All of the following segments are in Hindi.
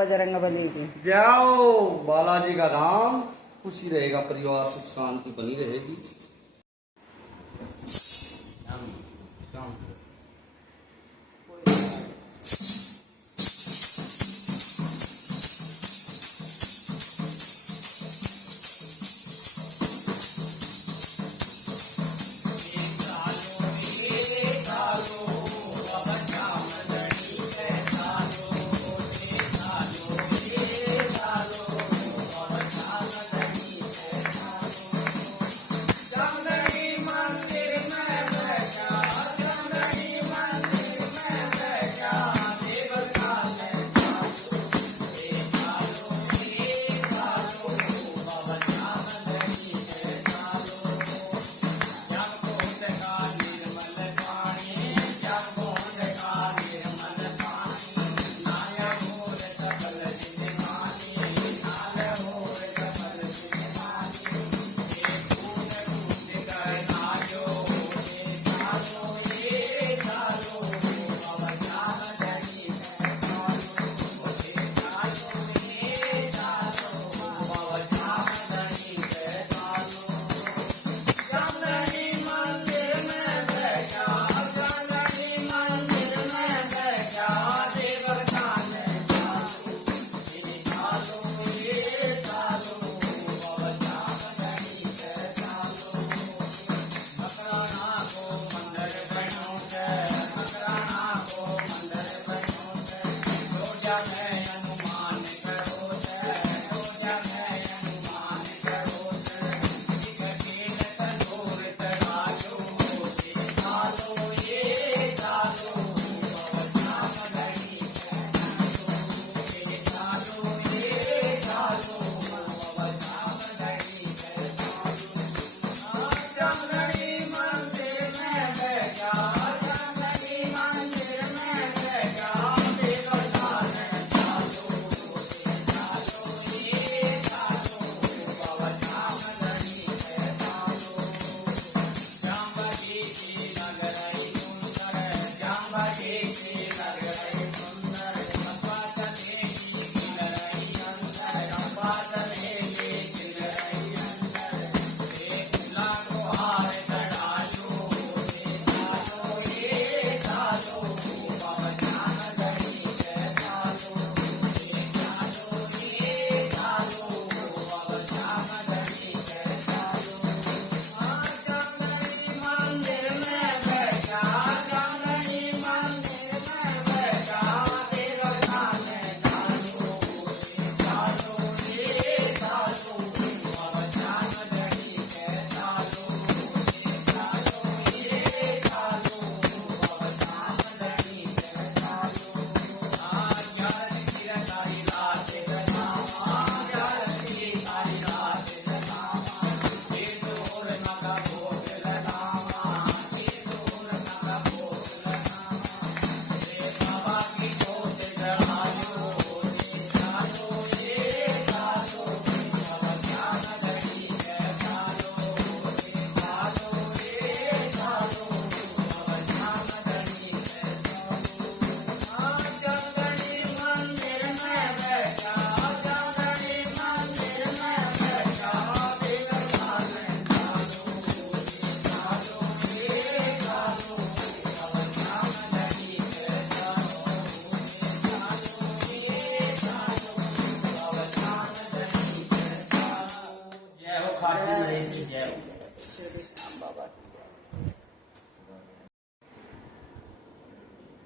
बजरंगबली की। जाओ बालाजी का धाम, खुशी रहेगा परिवार, सुख शांति बनी रहेगी। शाम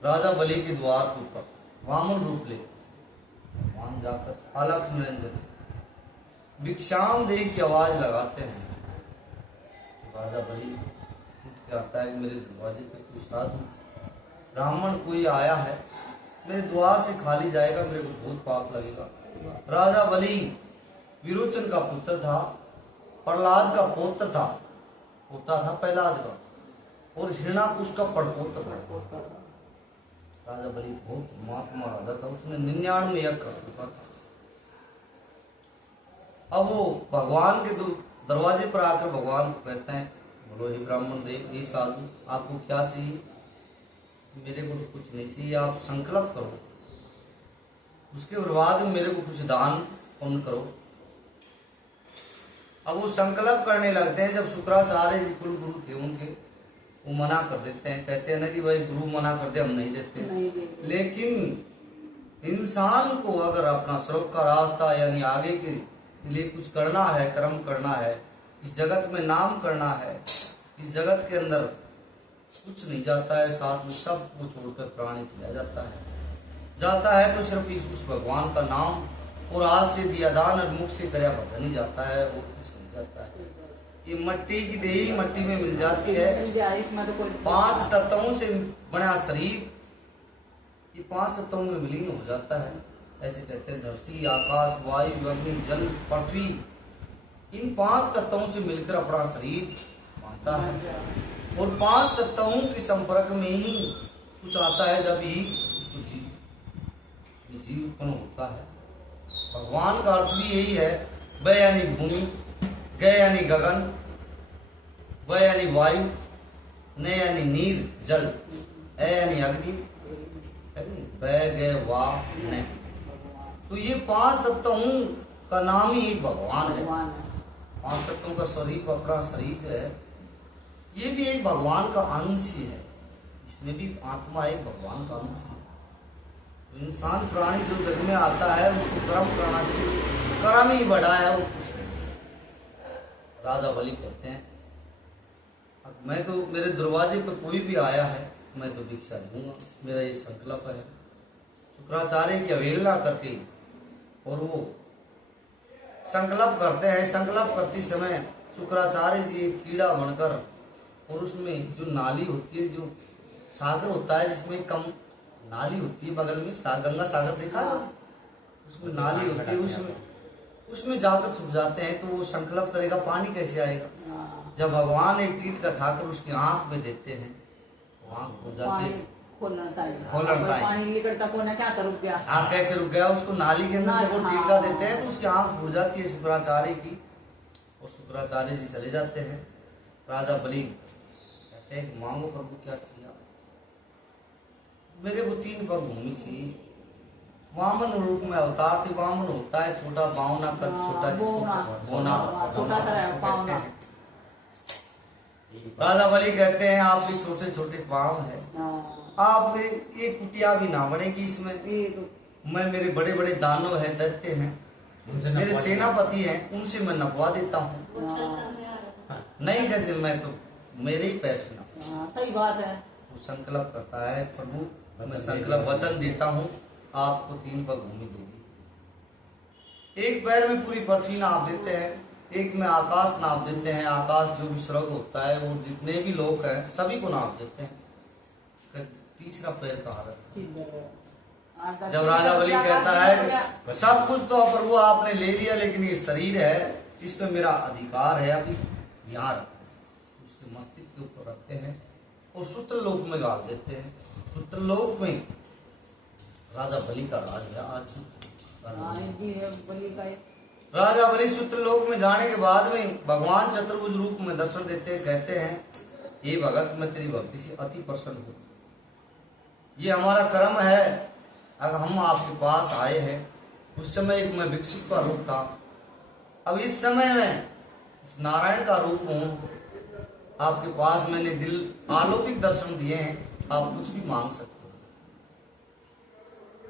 राजा बलि के द्वार पर वामन रूप ले वहां जाकर अलख निरंजन भिक्षाम दे की आवाज लगाते हैं। राजा बलि उठ के आता है, मेरे दरवाजे पे कोई साधु ब्राह्मण कोई आया है, मेरे द्वार से खाली जाएगा, मेरे को बहुत पाप लगेगा। राजा बलि विरोचन का पुत्र था, प्रहलाद का पौत्र था, पोता था प्रहलाद का, और हिरणाकुश का पड़पोत्र था। राजा बलि बहुत महात्मा राजा था, उसने 99 यज्ञ कर चुका था। अब वो भगवान के दरवाजे पर आकर भगवान को कहते हैं, बोलो हे ब्राह्मण देव, हे साधु, आपको क्या चाहिए? मेरे को तो कुछ नहीं चाहिए, आप संकल्प करो, उसके बाद मेरे को कुछ दान पुण्य करो। अब वो संकल्प करने लगते हैं। जब शुक्राचार्य जी कुल गुरु थे उनके, वो मना कर देते हैं, कहते हैं ना कि भाई गुरु मना कर दे हम नहीं देते। लेकिन इंसान को अगर अपना स्वर्ग का रास्ता यानी आगे के लिए कुछ करना है, कर्म करना है, इस जगत में नाम करना है, इस जगत के अंदर कुछ नहीं जाता है, साथ में सब को छोड़कर प्राणी चला जाता है तो सिर्फ उस भगवान का नाम और आज से दिया दान और मुख से करया भजन ही जाता है, वो कुछ नहीं जाता है। ये मट्टी की देही मट्टी में मिल जाती है। इसमें तो कोई 5 तत्वों से बना शरीर ये 5 तत्वों में विलीन हो जाता है। ऐसे कहते हैं धरती, आकाश, वायु, अग्नि, जल, पृथ्वी, इन 5 तत्वों से मिलकर अपना शरीर बनता है। और 5 तत्वों के संपर्क में ही कुछ आता है, जब ही उसमें जीव उत्पन्न होता है। भगवान का अर्थ भी यही है। व यानी भूमि, ग यानी गगन, व यानी वायु, न यानी नीर जल, ए यानी अग्नि, व ग वा न। तो ये 5 तत्वों का नाम ही एक भगवान है। 5 तत्वों का स्वरूप अपना शरीर है। ये भी एक भगवान का अंश ही है। इसमें भी आत्मा एक भगवान का अंश है। तो इंसान प्राणी जो जग में आता है उसको कर्म करना चाहिए। कर्म ही बड़ा है, वो कुछ नहीं। राजा बलि कहते हैं मैं तो, मेरे दरवाजे पर कोई भी आया है मैं तो भिक्षा दूंगा, मेरा ये संकल्प है। शुक्राचार्य की अवहेलना करके और वो संकल्प करते हैं। संकल्प करते समय शुक्राचार्य जी एक कीड़ा बनकर, और उसमें जो नाली होती है, जो सागर होता है जिसमें कम नाली होती है बगल में, गंगा सागर देखा है, उसमें नाली होती है, उसमें जाकर छुप जाते हैं। तो वो संकल्प करेगा पानी कैसे आएगा। जब भगवान एक टीट का ठाकर उसकी आंख में देते हैं, आंख खुल जाती है, पानी निकलता कोना क्या रुक गया, आंख कैसे रुक गया। उसको नाली के अंदर जब वो टीट का देते हैं तो उसकी आंख खुल जाती है शुक्राचार्य की, और शुक्राचार्य जी चले जाते हैं। राजा बलि कहते हैं मांगो प्रभु क्या चाहिए। मेरे को 3 पग भूमि चाहिए। वामन रूप में अवतार थे। वामन होता है छोटा बावना कर, छोटा बोना। राजा बलि कहते हैं आपके छोटे छोटे पाँव है, आप एक कुटिया भी ना बनेगी इसमें। मैं मेरे बड़े बड़े दानव हैं, दैत्य हैं, मेरे सेनापति हैं, उनसे मैं नपवा देता हूँ। नहीं कैसे, मैं तो मेरे ही पैर से ना। सही बात है। वो संकल्प करता है प्रभु मैं संकल्प वचन देता हूँ आपको 3 पग भूमि देगी। एक पैर में पूरी पृथ्वी नाप देते हैं, एक में आकाश नाप देते हैं। आकाश जो भी स्वर्ग होता है वो जितने भी लोग हैं सभी को नाप देते हैं। तीसरा पैर कहाँ रखा। जब राजा बलि कहता है सब कुछ तो प्रभु आपने ले लिया, लेकिन ये शरीर है इस पे मेरा अधिकार है, अभी यहाँ रखो। उसके मस्तिष्क के ऊपर रखते हैं और सूत्र लोक में गाड़ देते हैं। सूत्र लोक में राजा बलि का राज है आज। राजा बलि सूत्र लोक में जाने के बाद में भगवान चतुर्भुज रूप में दर्शन देते हैं। कहते हैं ये भगत मैं तेरी भक्ति से अति प्रसन्न हूँ। ये हमारा कर्म है, अगर हम आपके पास आए हैं। उस समय एक मैं भिक्षुक का रूप था, अब इस समय में नारायण का रूप हूँ। आपके पास मैंने दिल अलौकिक दर्शन दिए हैं, आप कुछ भी मांग सकते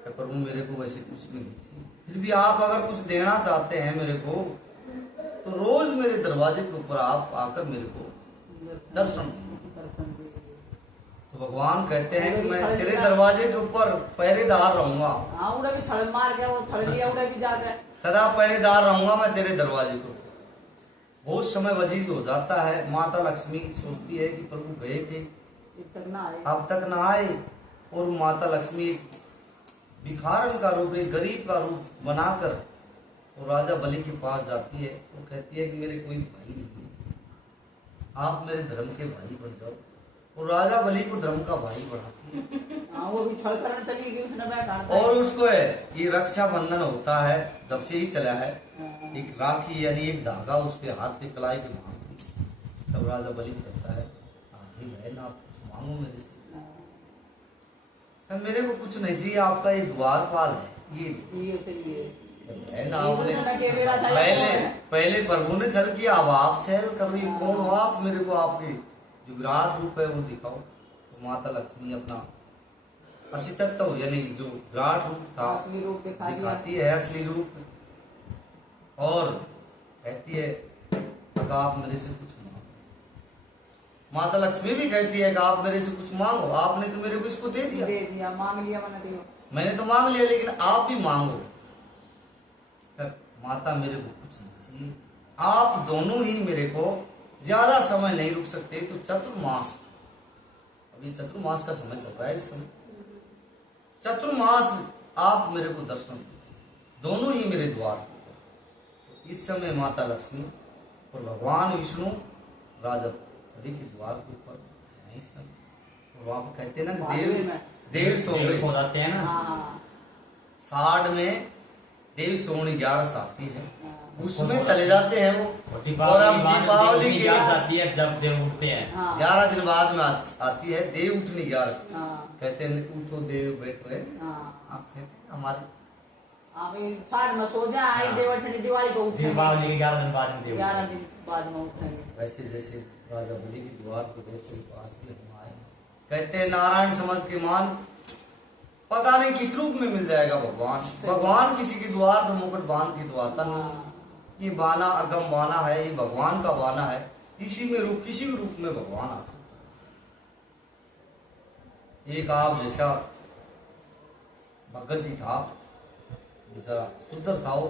हो। प्रभु मेरे को वैसे कुछ भी नहीं चाहिए, फिर भी आप अगर कुछ देना चाहते हैं मेरे को तो रोज मेरे दरवाजे के ऊपर आप आकर मेरे को दर्शन दीजिए। तो भगवान कहते हैं कि मैं तेरे दरवाजे के ऊपर पहरेदार रहूंगा। सदा पहरेदार रहूंगा मैं तेरे दरवाजे के ऊपर। बहुत समय वजीज हो जाता है। माता लक्ष्मी सोचती है कि प्रभु गए थे अब तक ना आए, और माता लक्ष्मी भिखारन का रूप, एक गरीब का रूप बनाकर वो राजा बलि के पास जाती है। वो कहती है कि मेरे कोई भाई नहीं, आप मेरे धर्म के भाई बन जाओ। और राजा बलि को धर्म का भाई बनाती है। वो भी छल करने चली गई उसने। और उसको ये रक्षा बंधन होता है जब से ही चला है। एक राखी यानी एक धागा उसके हाथ के कलाई के बांधती। तब राजा बलि कहता है बहन आप कुछ मांगो मेरे से। मेरे को कुछ नहीं चाहिए, आपका ये द्वारपाल है, ये चाहिए है ना आपने ये तो केवेरा था, पहले ये पहले प्रभु ने छल किया, अब आप छल कर रही हो। कौन हो आप? मेरे को आपकी जो विराट रूप है वो दिखाओ। तो माता लक्ष्मी अपना असलियत यानी जो विराट रूप था असली रूप दिखा दिया। दिखाती है, असली रूप, और कहती है अगर आप मेरे से कुछ मांगो। माता लक्ष्मी भी कहती है कि आप मेरे से कुछ मांगो, आपने तो मेरे को इसको दे दिया, मांग लिया मैंने दियो। मैंने तो मांग लिया, लेकिन आप भी मांगो। माता मेरे को कुछ नहीं चाहिए, आप दोनों ही मेरे को ज्यादा समय नहीं रुक सकते, तो चतुर्मास, अभी चतुर्मास का समय चल रहा है, इस समय चतुर्मास आप मेरे को दर्शन दीजिए, दोनों ही मेरे द्वार। तो इस समय माता लक्ष्मी और भगवान विष्णु राजा बलि के द्वार के ऊपर है इस समय। और वहां पर कहते हैं ना देव सो जाते हैं ना, साढ़ में देव सोनी 11 आती है, उसमें चले जाते हैं वो। और अब दीपावली की आती है जब देव उठते हैं, 11 दिन बाद में आती है देव उठनी 11। कहते हैं उठो देव बैठ रहे, आप कहते हैं हमारे साढ़ में सो जाए, दिवाली को उठेंगे, दीपावली के 11 दिन बाद में देव 11 दिन बाद में उठेंगे। वैसे जैसे राजा बलि के द्वार को देखते पास भी हम आए, कहते हैं नारायण समझ के मान, पता नहीं किस रूप में मिल जाएगा भगवान। भगवान किसी के द्वार पर मुकुट बांध के तो आता नहीं, ये बाना अगम बाना है, ये भगवान का बाना है, इसी में रूप, किसी भी रूप में भगवान आ सकता है। एक आप जैसा भगत जी था, बेचारा शुद्ध था वो,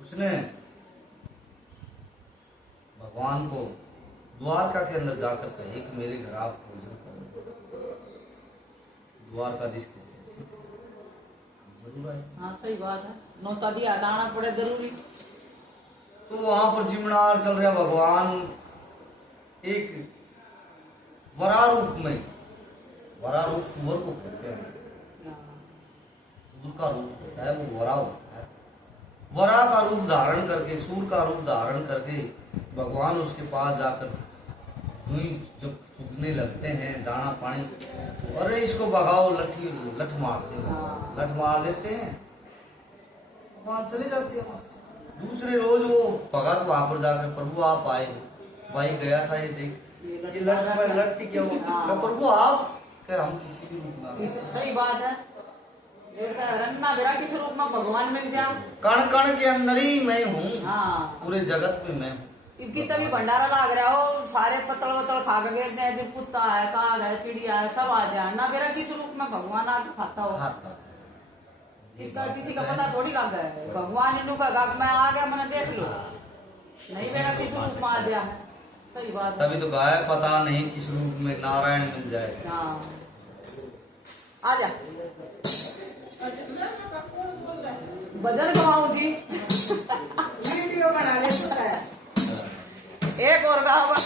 उसने भगवान को द्वारका के अंदर जाकर कहे कि मेरे घर आप भोजन करो। द्वारकाधीश कहते हैं जरूर है। हाँ सही बात है, नौता दिया दाना पड़े जरूरी। तो वहां पर जिमनार चल रहा भगवान एक वरा रूप में, वरा रूप सुअर को कहते हैं, सूर का रूप होता है वो वरा होता है, वरा का रूप धारण करके, सूर का रूप धारण करके भगवान उसके पास जाकर जब चुगने लगते हैं दाना पानी, अरे इसको भगाओ, लठ मारते हो, लठ मार देते हैं, भगवान चले जाते हैं। दूसरे रोज वो भगत वहां पर जाकर प्रभु आप आए, भाई गया था ये देख, ये लठ क्या हुआ? प्रभु आप क्या, हम किसी भी रूप में, सही बात है, रन्ना बेरा किस रूप में भगवान मिल गया, कण कण के अंदर ही मैं हूँ, हाँ पूरे जगत में मैं हूँ। इनकी तभी भंडारा लाग रहा हो, सारे पतल वतल खा के गिरते हैं, जो कुत्ता है, काग है, चिड़िया है, सब आ जाए ना, मेरा किस रूप में भगवान आके खाता हो, इसका किसी का पता थोड़ी लग है। भगवान इनू का गाग मैं आ गया, मैंने देख लो, नहीं मेरा किस रूप में आ गया है, सही बात है। तभी तो गाय पता नहीं किस रूप में नारायण मिल जाए। हाँ आ जा, भजन गवाऊं जी, वीडियो बना ले, एक और गावा।